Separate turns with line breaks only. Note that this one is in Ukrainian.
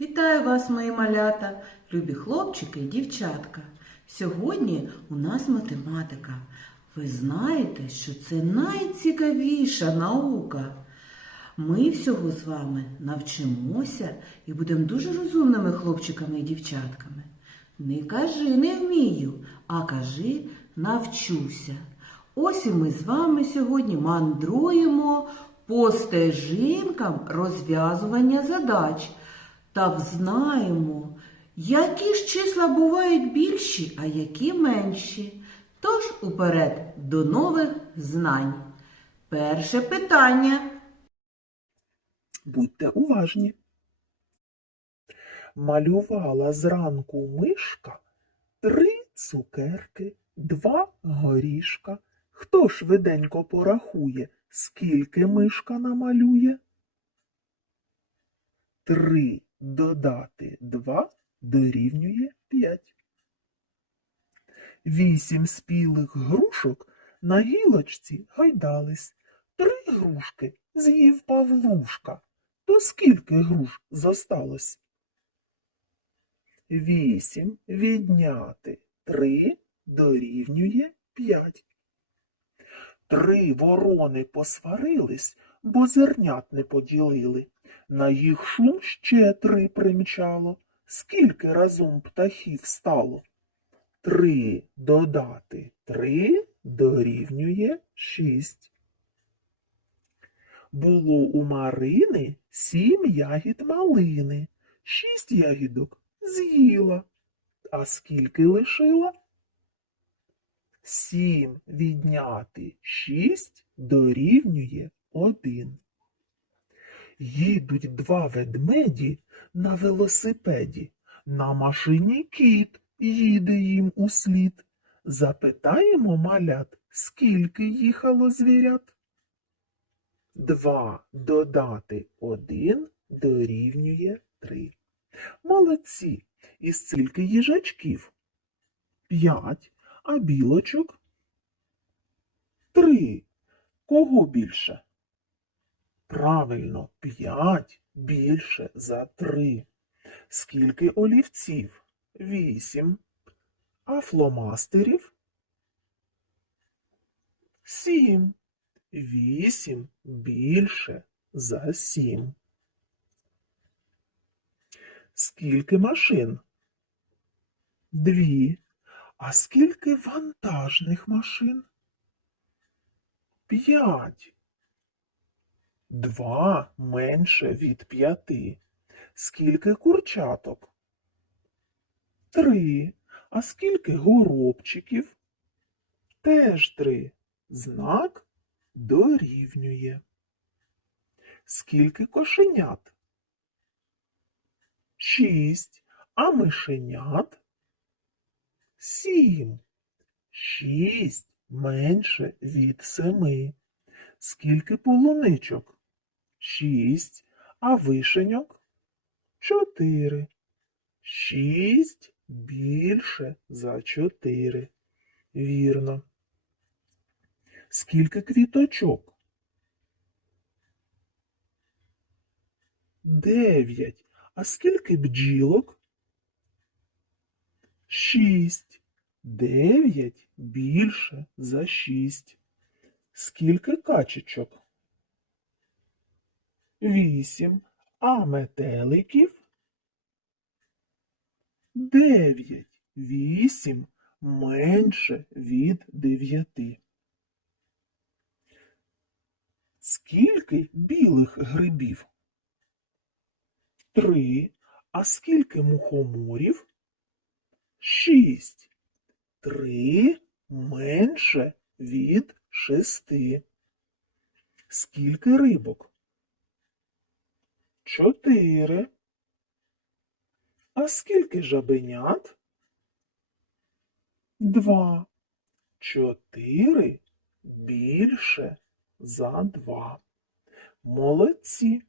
Вітаю вас, мої малята, любі хлопчики і дівчатка. Сьогодні у нас математика. Ви знаєте, що це найцікавіша наука. Ми всього з вами навчимося і будемо дуже розумними хлопчиками і дівчатками. Не кажи не вмію, а кажи навчуся. Ось і ми з вами сьогодні мандруємо по стежинкам розв'язування задач та взнаємо, які ж числа бувають більші, а які менші. Тож уперед до нових знань. Перше питання.
Будьте уважні. Малювала зранку мишка три цукерки, два горішка. Хто швиденько порахує, скільки мишка намалює? Три додати два дорівнює п'ять. Вісім спілих грушок на гілочці гайдались. Три грушки з'їв Павлушка. То скільки груш зосталось? Вісім відняти три дорівнює п'ять. Три ворони посварились, бо зернят не поділили. На їх шум ще три примчало. Скільки разом птахів стало? Три додати три дорівнює шість. Було у Марини сім ягід малини, шість ягідок з'їла. А скільки лишила? Сім відняти шість дорівнює один. Їдуть два ведмеді на велосипеді. На машині кіт їде їм услід. Запитаємо малят, скільки їхало звірят? Два додати один дорівнює три. Молодці. І скільки їжачків? П'ять. А білочок? Три. Кого більше? Правильно, п'ять більше за три. Скільки олівців? Вісім. А фломастерів? Сім. Вісім більше за сім. Скільки машин? Дві. А скільки вантажних машин? П'ять. Два менше від п'яти. Скільки курчаток? Три. А скільки горобчиків? Теж три. Знак дорівнює. Скільки кошенят? Шість. А мишенят? Сім. Шість менше від семи. Скільки полуничок? Шість. А вишеньок? Чотири. Шість більше за чотири. Вірно. Скільки квіточок? Дев'ять. А скільки бджілок? Шість. Дев'ять більше за шість. Скільки качечок? Вісім. А метеликів? Дев'ять. Вісім менше від дев'яти. Скільки білих грибів? Три. А скільки мухоморів? Шість. Три менше від шести. Скільки рибок? Чотири. А скільки жабенят? Два. Чотири більше за два. Молодці.